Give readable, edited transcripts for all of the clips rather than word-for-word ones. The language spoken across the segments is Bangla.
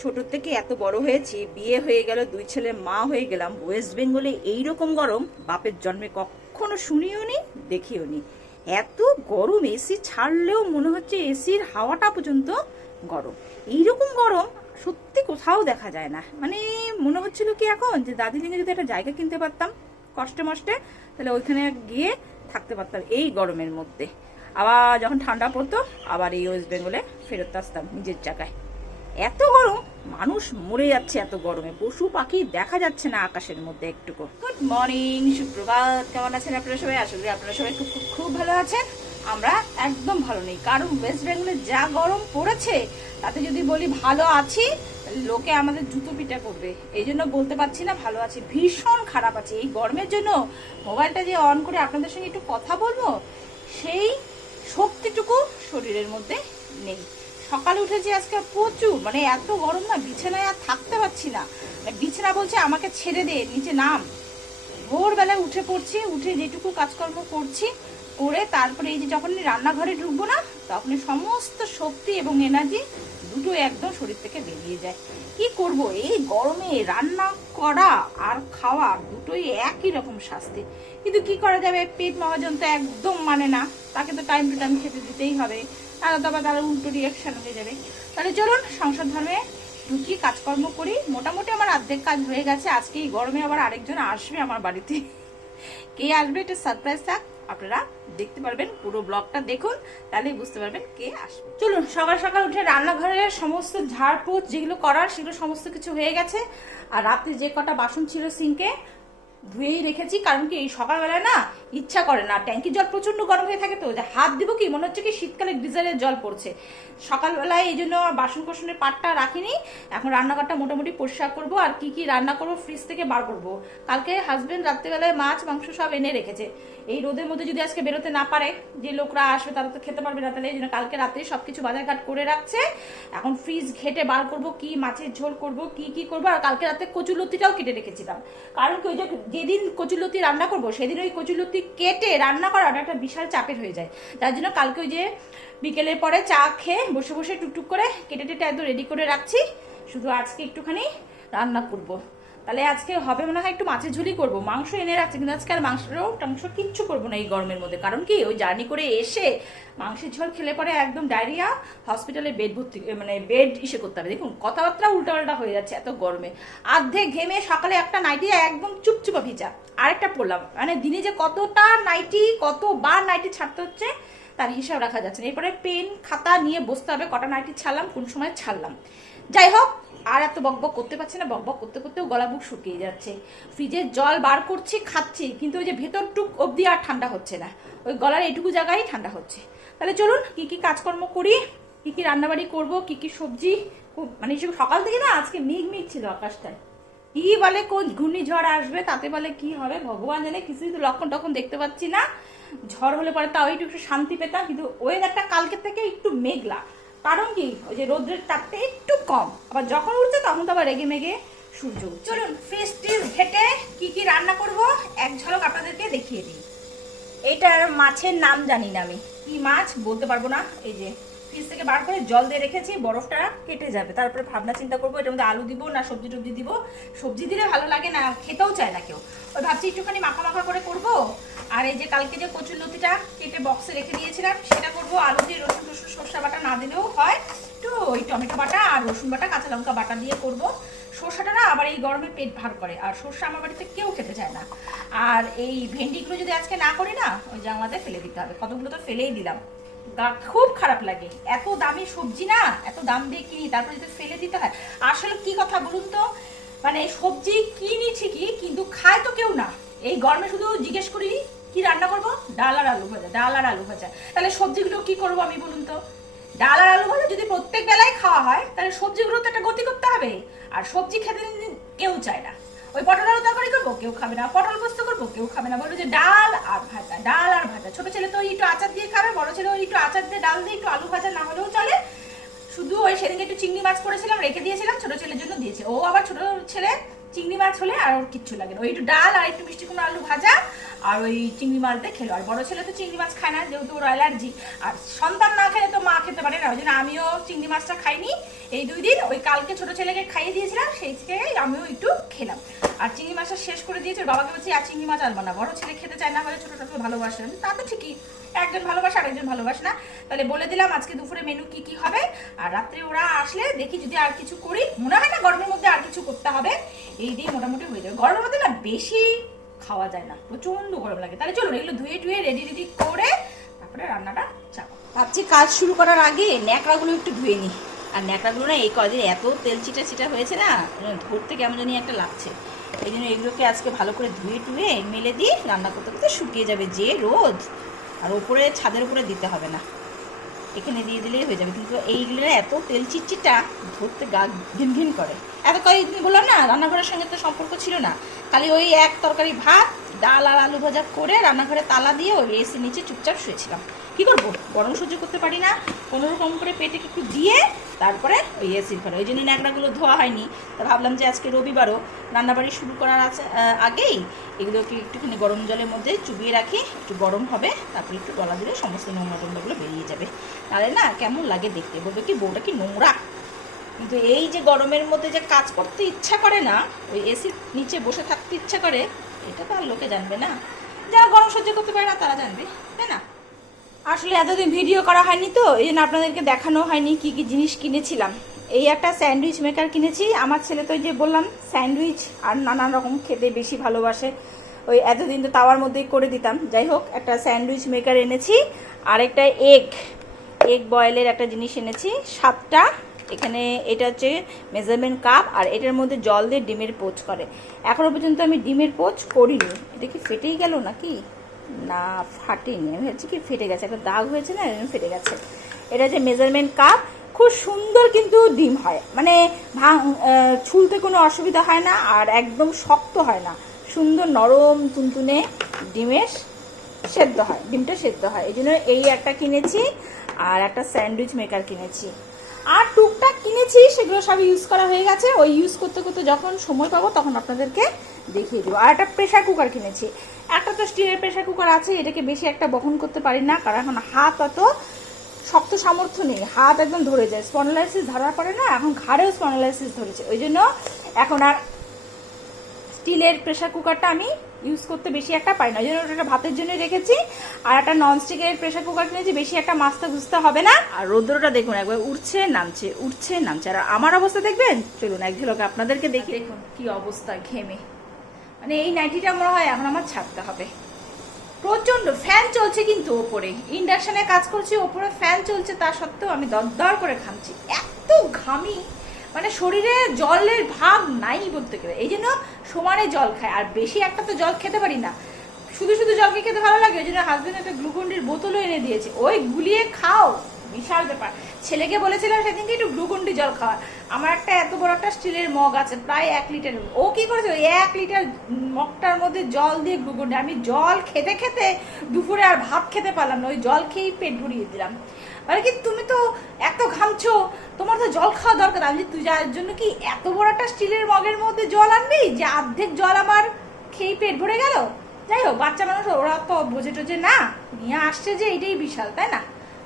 ছোট থেকে এত বড় হয়েছি, বিয়ে হয়ে গেল, 2 ছেলের মা হয়ে গেলাম, ওয়েস্ট বেঙ্গলে এইরকম গরম বাপের জন্মে কখনো শুনিও নি, দেখিও নি। এত গরম, এসি ছাড়লেও মনে হচ্ছে এসির হাওয়াটা পর্যন্ত গরম। এইরকম গরম সত্যি কোথাও দেখা যায় না। মানে মনে হচ্ছিল কি এখন যে দার্জিলিংয়ে যদি একটা জায়গা কিনতে পারতাম কষ্টে মষ্টে, তাহলে ওইখানে গিয়ে থাকতে পারতাম এই গরমের মধ্যে। আবার যখন ঠান্ডা পড়তো আবার এই ওয়েস্ট বেঙ্গলে ফেরত আসতাম নিজের জায়গায়। এত গরম, মানুষ মরে যাচ্ছে এত গরমে, পশু পাখি দেখা যাচ্ছে না আকাশের মধ্যে একটুকু। গুড মর্নিং, সুপ্রভাত, কেমন আছেন আপনারা সবাই? আসলে আপনারা সবাই খুব খুব খুব ভালো আছেন। আমরা একদম ভালো নেই, কারণ ওয়েস্ট বেঙ্গলে যা গরম পড়েছে তাতে যদি বলি ভালো আছি, লোকে আমাদের জুতো পিটা করবে। এই জন্য বলতে পারছি না ভালো আছি, ভীষণ খারাপ আছে এই গরমের জন্য। মোবাইলটা যে অন করে আপনাদের সঙ্গে একটু কথা বলবো, সেই শক্তিটুকু শরীরের মধ্যে নেই। সকালে উঠেছি আজকে প্রচুর, মানে এত গরম না, বিছানায় আর থাকতে পারছি না। বিছানা বলছে আমাকে ছেড়ে দে, নিচে নাম। ভোরবেলায় উঠে পড়ছি, উঠে যেটুকু কাজকর্ম করছি করে তারপরে এই যে যখন রান্নাঘরে ঢুকবো না, তখন সমস্ত শক্তি এবং এনার্জি দুটো একদম শরীর থেকে বেরিয়ে যায়। কি করব এই গরমে? রান্না করা আর খাওয়া দুটোই একই রকম শাস্তি, কিন্তু কি করা যাবে? পেট মহাজন তো একদম মানে না, তাকে তো টাইম টু টাইম খেতে দিতেই হবে, তাহলে তো আবার তারা উল্টো রিয়াকশন হয়ে যাবে। তাহলে চলুন সংসার ধর্মে ঢুকি, কাজকর্ম করি। মোটামুটি আমার অর্ধেক কাজ হয়ে গেছে। আজকে এই গরমে আবার আরেকজন আসবে আমার বাড়িতে। কে আসবে এটা সারপ্রাইজ থাক, আপনারা দেখতে পারবেন। পুরো ব্লগটা দেখুন, তাহলেই বুঝতে পারবেন কে আসবে। চলুন, সকাল সকাল উঠে রান্নাঘরের সমস্ত ঝাড়পোছ যেগুলো করার সেগুলো সমস্ত কিছু হয়ে গেছে। আর রাতে যে কটা বাসন ছিল সিঙ্কে ধুয়েই রেখেছি, কারণ কি এই সকালবেলায় না ইচ্ছা করে না, ট্যাঙ্কির জল প্রচন্ড গরম হয়ে থাকে, তো যে হাত দিব কি মনে হচ্ছে কি শীতকালে ডিজেলের জল পড়ছে সকালবেলায়। এই জন্য বাসন কোসনের পাটটা রাখিনি। এখন রান্নাঘরটা মোটামুটি পরিষ্কার করবো, আর কি কি রান্না করবো ফ্রিজ থেকে বার করবো। কালকে হাজবেন্ড রাত্রেবেলায় মাছ মাংস সব এনে রেখেছে। এই রোদের মধ্যে যদি আজকে বেরোতে না পারে, যে লোকরা আসবে তারা তো খেতে পারবে না, তাহলে এই জন্য কালকে রাত্রে সবকিছু বাজারঘাট করে রাখছে। এখন ফ্রিজ ঘেটে বার করবো কি মাছের ঝোল করবো, কি কি করবো। আর কালকে রাতে কচুলতিটাও কেটে রেখেছিলাম, কারণ কি ওই যে যেদিন কচুলতি রান্না করবো সেদিন ওই কচুলতি কেটে রান্না করাটা একটা বিশাল চাপের হয়ে যায়। তার জন্য কালকে ওই যে বিকেলের পরে চা খেয়ে বসে বসে টুকটুক করে কেটে টেটে একদম রেডি করে রাখছি। শুধু আজকে একটুখানি রান্না করবো, তাহলে আজকে হবে মনে হয় একটু মাছের ঝুলি করবো। মাংস এনে রাখছি, কিন্তু আজকে আর মাংস কিচ্ছু করবো না এই গরমের মধ্যে। কারণ কি ওই জার্নি করে এসে মাংসের ঝোল খেলে পরে একদম ডায়রিয়া, হসপিটালে বেড ভর্তি, মানে বেড ইসে করতে হবে। দেখুন কথাবার্তা উল্টাপাল্টা হয়ে যাচ্ছে এত গরমে। আর্ধেক ঘেমে সকালে একটা নাইটি একদম চুপচুপা ভিজা, আরেকটা পরলাম। মানে দিনে যে কতটা নাইটি, কতবার নাইটি ছাড়তে হচ্ছে তার হিসাব রাখা যাচ্ছে না। এরপরে পেন খাতা নিয়ে বসতে হবে, কটা নাইটি ছাড়লাম, কোন সময় ছাড়লাম। যাই হোক, আর এত বকবক করতে পারছি না, বকবক করতে করতেও গলা বুক শুকিয়ে যাচ্ছে। ফ্রিজের জল বার করছি, খাচ্ছি, কিন্তু ওই যে ভেতরটুক অবধি আর ঠান্ডা হচ্ছে না, ওই গলার এইটুকু জায়গায় ঠান্ডা হচ্ছে। তাহলে চলুন কি কি কাজকর্ম করি, কি কি রান্নাবাড়ি করবো, কি কি সবজি। মানে সকাল থেকে না আজকে মেঘ মেঘ ছিল আকাশটায়। কি বলে কোন ঘূর্ণিঝড় আসবে, তাতে বলে কি হবে ভগবান জানে, কিছুই তো লক্ষণ তখন দেখতে পাচ্ছি না। ঝড় হলে পরে তাও একটু শান্তি পেতাম, কিন্তু ওয়েদারটা কালকে থেকে একটু মেঘলা। কারণ কি ওই যে রোদ্রের তাপটা একটু কম, আবার যখন উঠছে তখন তো আবার রেগে মেঘে সূর্য উঠছে। চলুন ফ্রিজ টিজ ঘেটে কি কি রান্না করব এক ঝলক আপনাদেরকে দেখিয়ে দিই। এইটার মাছের নাম জানি না, আমি কি মাছ বলতে পারবো না। এই যে ফ্রিজ থেকে বার করে জল দিয়ে রেখেছি, বরফটা কেটে যাবে, তারপরে ভাবনা চিন্তা করবো এটার মধ্যে আলু দিব না সবজি টবজি দিব। সবজি দিলে ভালো লাগে না, খেতেও চায় না কেউ। ওই ভাবছি একটুখানি মাখা মাখা করে করব। আর এই যে কালকে যে কচুরলতিটা কেটে বক্সে রেখে দিয়েছিলাম সেটা করবো। আলু দিয়ে রসুন টসুন সর্ষা বাটা না দিলেও হয়, একটু ওই টমেটো বাটা আর রসুন বাটা কাঁচা লঙ্কা বাটা দিয়ে করব। সর্ষাটা না আবার এই গরমে পেট ভার করে, আর সর্ষা আমার বাড়িতে কেউ খেতে চায় না। আর এই ভেন্ডিগুলো যদি আজকে না করি না, ওই জামাতে ফেলে দিতে হবে, কতগুলো তো ফেলেই দিলাম। খুব খারাপ লাগে, এত দামি সবজি না, এত দাম দিয়ে কিনি, তারপরে যদি ফেলে দিতে হয়। আসলে কি কথা বলুন তো, মানে সবজি কিনি ঠিকই, কিন্তু খায় তো কেউ না। এই গরমে শুধু জিজ্ঞেস করি কি রান্না করবো, ডাল আর আলু ভাজা, ডাল আর আলু ভাজা। তাহলে সবজিগুলো কি করবো আমি বলুন তো? ডাল আর আলু ভাজা যদি প্রত্যেক বেলায় খাওয়া হয়, তাহলে সবজিগুলো তো একটা গতি করতে হবে। আর সবজি খেতে কেউ চায় না। ওই পটল আলু তরকারি করবো, কেউ খাবে না। পটল পোস্ত করবো, কেউ খাবে না। বলবো যে ডাল আর ভাজা, ডাল আর ভাজা। ছোট ছেলে তো একটু আচার দিয়ে খাবে, বড় ছেলে ওই একটু আচার দিয়ে ডাল দিয়ে, একটু আলু ভাজা না হলেও চলে। শুধু ওই সেদিনকে একটু চিংড়ি মাছ করেছিলাম, রেখে দিয়েছিলাম, ছোট ছেলের জন্য দিয়েছে। ও আবার ছোট ছেলে চিংড়ি মাছ হলে আর ওর কিচ্ছু লাগে না, ওই একটু ডাল আর একটু মিষ্টি কুমড়ো আলু ভাজা আর ওই চিংড়ি মাছ দিয়ে খেলো। আর বড় ছেলে তো চিংড়ি মাছ খায় না, যেহেতু ওর অ্যালার্জি, আর সন্তান না খেলে তো মা খেতে পারে না, ওই জন্য আমিও চিংড়ি মাছটা খাইনি এই 2 দিন। ওই কালকে ছোট ছেলেকে খাইয়ে দিয়েছিলাম, সেই থেকে আমিও একটু খেলাম। আর চিংড়ি মাছটা শেষ করে দিয়েছে, ওর বাবাকে বলছি আর চিংড়ি মাছ আনবো না, বড় ছেলে খেতে চায় না, বলে ছোটটাকে ভালোবাসে, তা তো ঠিকই, একজন ভালোবাসে আর একজন ভালোবাসে না। তাহলে বলে দিলাম আজকে দুপুরে মেনু কি কি হবে। আর রাত্রে ওরা আসলে দেখি যদি আর কিছু করি, মনে হয় না গরমের মধ্যে আর কিছু করতে হবে, এই দিয়ে মোটামুটি হয়ে যাবে। গরমের মধ্যে না বেশি খাওয়া যায় না, প্রচন্ড গরম লাগে। তাহলে চলুন এগুলো ধুয়ে টুয়ে রেডি করে তারপরে রান্নাটা চাপাবো। ভাবছি কাজ শুরু করার আগে ন্যাকড়াগুলো একটু ধুয়ে নিই। আর ন্যাকড়াগুলো না এই কদিন এত তেল চিটা হয়েছে না, ধরতে কেমন জানি একটা লাগছে। এই জন্য এগুলোকে আজকে ভালো করে ধুয়ে টুয়ে মেলে দিয়ে রান্না করতে করতে শুকিয়ে যাবে, যে রোদ। আর ওপরে ছাদের উপরে দিতে হবে না, এখানে দিয়ে দিলেই হয়ে যাবে। কিন্তু এইগুলো এত তেল চিটচিটা, ধরতে গা ঘিন ঘিন করে। এত কয়েকদিন বললাম না রান্নাঘরের সঙ্গে তো সম্পর্ক ছিল না, খালি ওই এক তরকারি ভাত, ডাল আর আলু ভাজা করে রান্নাঘরে তালা দিয়ে ওই এসির নিচে চুপচাপ শুয়েছিলাম। কি করবো, গরম সহ্য করতে পারি না, কোনোরকম করে পেটে একটু দিয়ে তারপরে ওই এসির ঘরে। ওই জন্য ন্যাকড়াগুলো ধোয়া হয়নি। তা ভাবলাম যে আজকে রবিবারও রান্নাবাড়ি শুরু করার আগেই এগুলোকে একটুখানি গরম জলের মধ্যে চুবিয়ে রাখি, একটু গরম হবে, তারপরে একটু গলা দিলে সমস্ত নোংরা টোংরাগুলো বেরিয়ে যাবে। নাহলে না কেমন লাগে দেখতে, বলবে কি বউটা কি নোংরা। কিন্তু এই যে গরমের মধ্যে যে কাজ করতে ইচ্ছা করে না, ওই এসির নিচে বসে থাকতে ইচ্ছা করে, এটা তো আর লোকে জানবে না, যারা গরম সহ্য করতে পারে না তারা জানবে, তাই না? আসলে এতদিন ভিডিও করা হয়নি তো, এই জন্য আপনাদেরকে দেখানো হয়নি কি কি জিনিস কিনেছিলাম। এই একটা স্যান্ডউইচ মেকার কিনেছি, আমার ছেলে তো যে বললাম স্যান্ডউইচ আর নানান রকম খেতে বেশি ভালোবাসে, ওই এতদিন তো তাওয়ার মধ্যেই করে দিতাম। যাই হোক, একটা স্যান্ডউইচ মেকার এনেছি, আর একটা এগ বয়েলের একটা জিনিস এনেছি 7টা। এখানে এটা হচ্ছে মেজারমেন্ট কাপ, আর এটার মধ্যে জল দিয়ে ডিমের পোচ করে। এখনো পর্যন্ত আমি ডিমের পোচ করিনি। এটা কি ফেটেই গেল নাকি? না, ফাটেনি, আমি ভাবছি কি ফেটে গেছে, একটা দাগ হয়েছে না, ফেটে গেছে। এটা হচ্ছে মেজারমেন্ট কাপ, খুব সুন্দর কিন্তু ডিম হয়, মানে ছুলতে কোনো অসুবিধা হয় না, আর একদম শক্ত হয় না, সুন্দর নরম তুনতুনে ডিমের সেদ্ধ হয়, ডিমটা সেদ্ধ হয়। এই জন্য এই একটা কিনেছি, আর একটা স্যান্ডউইচ মেকার কিনেছি, আর টুকটাক কিনেছি, সেগুলো সব ইউজ করা হয়ে গেছে। ওই ইউজ করতে করতে যখন সময় পাবো তখন আপনাদেরকে দেখিয়ে দেবো। আর একটা প্রেশার কুকার কিনেছি, একটা তো স্টিলের প্রেশার কুকার আছে, এটাকে বেশি একটা বহন করতে পারি না, কারণ এখন হাত অত শক্ত সামর্থ্য নেই, হাত একদম ধরে যায়, স্পন্ডালাইসিস ধরার পরে না এখন ঘাড়েও স্পন্ডালাইসিস ধরেছে। ওই জন্য এখন আর স্টিলের প্রেশার কুকারটা আমি ইউজ করতে বেশি একটা পারি না, ওই জন্য ওটা ভাতের জন্য রেখেছি। আর একটা ননস্টিকের প্রেশার কুকার কিনেছি, বেশি একটা মাছতে বুঝতে হবে না। আর রৌদ্রটা দেখুন একবার উঠছে নামছে। আর আমার অবস্থা দেখবেন, চলুন এক ঝলকে আপনাদেরকে দেখি। দেখুন কি অবস্থা ঘেমে, মানে এই নাইটিটা মনে হয় এখন আমার ছাড়তে হবে। প্রচন্ড ফ্যান চলছে, কিন্তু ওপরে ইন্ডাকশনে কাজ করছি, ওপরে ফ্যান চলছে, তা সত্ত্বেও আমি দরদর করে ঘামছি, এত ঘামি, মানে শরীরে জলের ভাব নাই বলতে গেলে। এই জন্য সমানে জল খায়, আর বেশি একটা তো জল খেতে পারি না, শুধু জলকে খেতে ভালো লাগে। ওই জন্য হাজবেন্ড একটা গ্লুকন্ডির বোতলও এনে দিয়েছে, ওই গুলিয়ে খাও, বিশাল ব্যাপার। ছেলেকে বলেছিলাম সেদিনকে একটু গ্লুকন্ডি জল খাওয়া। আমার একটা এত বড় একটা স্টিলের মগ আছে, প্রায় 1 লিটার, ও কি করেছে ওই 1 লিটার মগটার মধ্যে জল দিয়ে গ্লুকন্ডি। আমি জল খেতে খেতে দুপুরে আর ভাত খেতে পারলাম না, ওই জল খেয়েই পেট ভরিয়ে দিলাম। মানে কি তুমি তো এত ঘামছো, তোমার তো জল খাওয়া দরকার। আমি তুই যার জন্য কি এত বড় একটা স্টিলের মগের মধ্যে জল আনবি, যে অর্ধেক জল আমার খেয়েই পেট ভরে গেল। যাই হোক, বাচ্চা মানুষ, ওরা তো বোঝে টোঝে না, নিয়ে আসছে যে এটাই বিশাল, তাই না?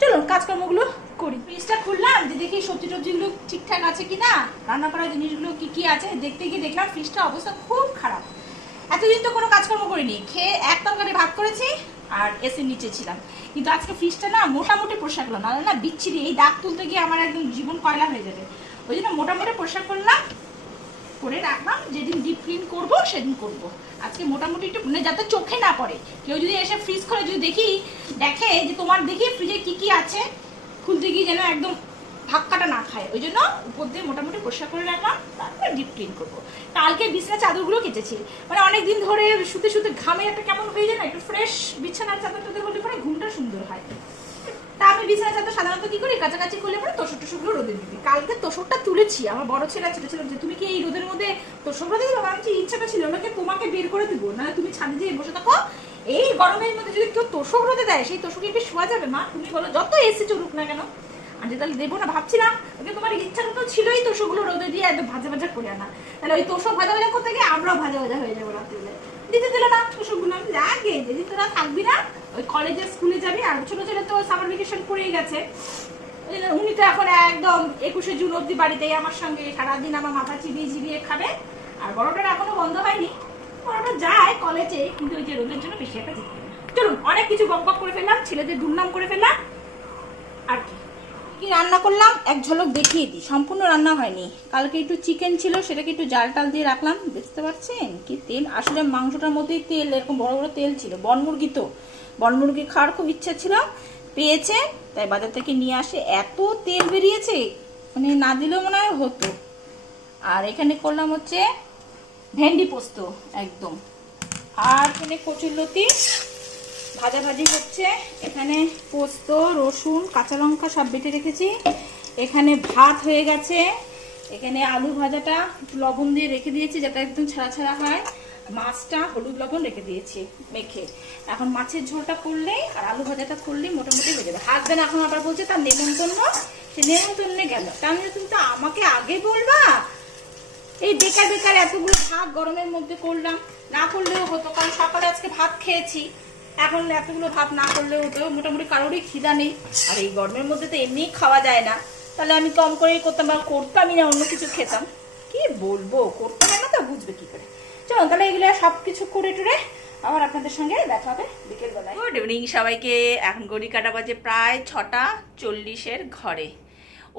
চলুন কাজকর্মগুলো করি। ফ্রিজটা খুললাম যে দেখি সবজি টবজিগুলো ঠিকঠাক আছে কিনা, রান্না করার জিনিসগুলো কি কি আছে দেখতে গিয়ে দেখলাম ফ্রিজটা অবস্থা খুব খারাপ। এতদিন তো কোনো কাজকর্ম করিনি, খেয়ে এক তরকারি ভাত করেছি আর এসির নিচে ছিলাম, কিন্তু আজকে ফ্রিজটা না মোটামুটি পরিষ্কার করলাম, নাহলে না বিচ্ছিরি, এই দাগ তুলতে গিয়ে আমার একদম জীবন কয়লা হয়ে যাবে। ওই জন্য মোটামুটি পরিষ্কার করলাম, করে রাখলাম, যেদিন ডিপ ক্লিন করবো সেদিন করবো। আজকে মোটামুটি একটু, মানে যাতে চোখে না পড়ে, কেউ যদি এসে ফ্রিজ করে যদি দেখে যে তোমার দেখি ফ্রিজে কি কি আছে, খুলতে গিয়ে যেন একদম ধাক্কাটা না খায়। ওই জন্য উপর দিয়ে মোটামুটি পরিষ্কার করে রাখলাম, তারপরে ডিপ ক্লিন করবো। কালকে বিছানার চাদরগুলো কেটেছি, মানে অনেকদিন ধরে শুতে শুতে ঘামে একটা কেমন হয়ে যায় না, একটু ফ্রেশ বিছানার চাদর টাদর হলে পরে ঘুমটা সুন্দর হয়। তা আমি বিছানার চাদর সাধারণত কি করি, কাছাকাছি করলে পরে তোষক টোষকগুলো রোদে দিবি। কালকে তোষকটা তুলেছি, আমার বড় ছেলে ছোট ছিল যে তুমি কি এই রোদের মধ্যে তোষক রোদে দিবো, আমি ইচ্ছাটা ছিল ওনাকে তোমাকে বের করে দিবো না, তুমি ছাদে যেয়ে বসে থাকো, এই গরমের মধ্যে যদি কেউ তোষক রোদে দেয় সেই তোষকে একটু শোয়া যাবে? মা তুমি বলো, যত এসি চলুক না কেন। আর যে তাহলে দেবো না ভাবছিলাম, ওকে তোমার ইচ্ছা তো ছিলই তোষগুলো রোদে দিয়ে একদম ভাজা ভাজা করে আনা, তাহলে ওই তোষক ভাজা ভাজা করতে গিয়ে আমরাও ভাজা ভাজা হয়ে যাবো রাত্রিবেলা। দিতে দিল না তোষকগুলো, আমি লাগে যদি তোরা থাকবি না ওই কলেজে স্কুলে যাবি, আর ছোট ছেলে তো সামার ভ্যাকেশন পড়েই গেছে, উনি তো এখন একদম 21শে জুন অব্দি বাড়িতেই আমার সঙ্গে সারাদিন আমার মাথা চিবিয়ে চিবিয়ে খাবে। আর বড়টার এখনো বন্ধ হয়নি, বড়টা যায় কলেজে, কিন্তু ওই যে রোদের জন্য বেশি একটা যেতে পারে না। চলুন, অনেক কিছু বক করে ফেললাম, ছেলেদের দুর্নাম করে ফেললাম, আর কি কি রান্না করলাম এক ঝলক দেখিয়ে দিই। সম্পূর্ণ রান্না হয়নি, কালকে একটু চিকেন ছিল, সেটাকে একটু জাল টাল দিয়ে রাখলাম। বুঝতে পারছেন কি তেল, আসলে মাংসটার মধ্যেই তেল, এরকম বড় বড় তেল ছিল। বনমুরগি তো, বনমুরগি খাওয়ার খুব ইচ্ছা ছিল, পেয়েছে তাই বাজার থেকে নিয়ে আসে। এত তেল বেরিয়েছে, মানে না দিলেও মনে হয় হতো। আর এখানে করলাম হচ্ছে ভেন্ডি পোস্ত একদম, আর এখানে কচুরলতি ভাজাভাজি হচ্ছে। এখানে পোস্ত, রসুন, কাঁচা লঙ্কা সব বেটে রেখেছি। এখানে ভাত হয়ে গেছে। এখানে আলু ভাজাটা একটু লবণ দিয়ে রেখে দিয়েছি যাতে একদম ছাড়া ছাড়া হয়। মাছটা হলুদ লবণ রেখে দিয়েছি মেখে। এখন মাছের ঝোলটা করলেই আর আলু ভাজাটা করলেই মোটামুটি হয়ে যাবে। হাজবেন্ড এখন আবার বলছে তার নেমন্তন্ন, সে নেমন্তন্নে গেল। তাহলে তুমি তো আমাকে আগে বলবা, এই বেকার বেকার এতগুলো ভাত গরমের মধ্যে করলাম। না করলেও হতো, কারণ সকালে আজকে ভাত খেয়েছি, এখন এতগুলো ভাত না করলেও হতো। মোটামুটি কারোরই খিদা নেই, আর এই গরমের মধ্যে তো এমনিই খাওয়া যায় না, তাহলে আমি কম করেই করতাম, বা করতামই না, অন্য কিছু খেতাম। কি বলবো, করতে হয় না তো বুঝবে কি করে। চলো তাহলে এগুলো সব কিছু করে টুরে আবার আপনাদের সঙ্গে দেখা হবে বিকেলবেলায়। গুড ইভিনিং সবাইকে। এখন ঘড়ি কাটা বাজে প্রায় 6:40 ঘরে।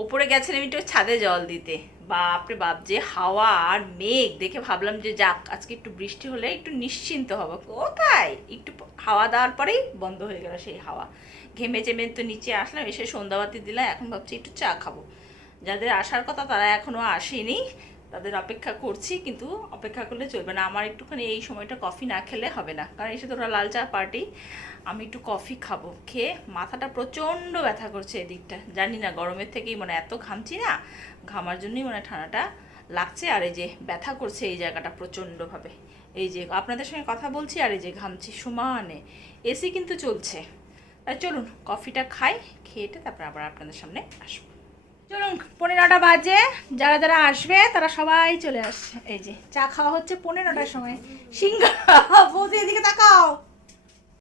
ওপরে গেছিলাম একটু ছাদে জল দিতে, বাপরে বাপ যে হাওয়া আর মেঘ দেখে ভাবলাম যে যাক আজকে একটু বৃষ্টি হলে একটু নিশ্চিন্ত হবো। কোথায়, একটু হাওয়া দেওয়ার পরেই বন্ধ হয়ে গেল সেই হাওয়া। ঘেমে চেমে তো নিচে আসলাম, এসে সন্ধ্যাবাতি দিলাম। এখন ভাবছি একটু চা খাবো। যাদের আসার কথা তারা এখনও আসেনি, তাদের অপেক্ষা করছি, কিন্তু অপেক্ষা করলে চলবে না। আমার একটুখানি এই সময়টা কফি না খেলে হবে না, কারণ এসে তো ওরা লাল চা পার্টি, আমি একটু কফি খাবো। খেয়ে মাথাটা প্রচণ্ড ব্যথা করছে এদিকটা, জানি না গরমের থেকেই মানে এত ঘামছি না, ঘামার জন্যই মানে ঠান্ডাটা লাগছে। আর এই যে ব্যথা করছে এই জায়গাটা প্রচণ্ডভাবে, এই যে আপনাদের সঙ্গে কথা বলছি আর এই যে ঘামছি সমানে। এসি কিন্তু চলছে। তাই চলুন কফিটা খাই, খেয়েটে তারপর আবার আপনাদের সামনে আসবো। চলুন 9:15 বাজে, যারা যারা আসবে তারা সবাই চলে আসছে। এই যে চা খাওয়া হচ্ছে 9:15টার সময়। সিঙ্গারা বৌদি এদিকে তাকাও।